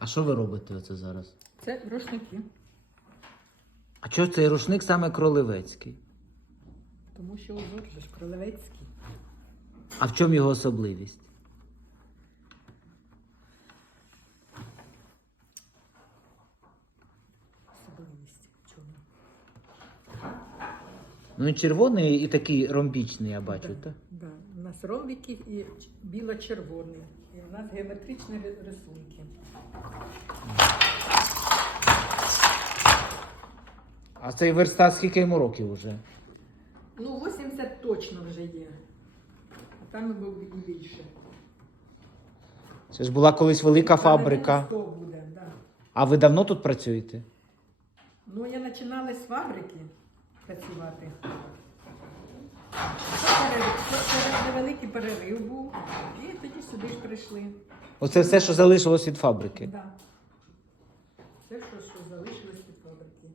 А що ви робите оце зараз? Це рушники, А чого цей рушник саме кролевецький? тому що узор же ж кролевецький. А в чому його особливість? Особливість в чому? Ну, він червоний і такий ромбічний, я бачу, так? Да. У нас ромбики і біло-червоний. І у нас геометричні рисунки. А цей верстат скільки йому років уже? Ну, 80 точно вже є. А там і був і більше. Це ж була колись велика Там фабрика. 100 буде, да. А ви давно тут працюєте? Ну, я починала з фабрики працювати. Невеликий перерив був, і тоді сюди ж прийшли. Оце все, що залишилось від фабрики. Да. Це що, що залишилось від фабрики.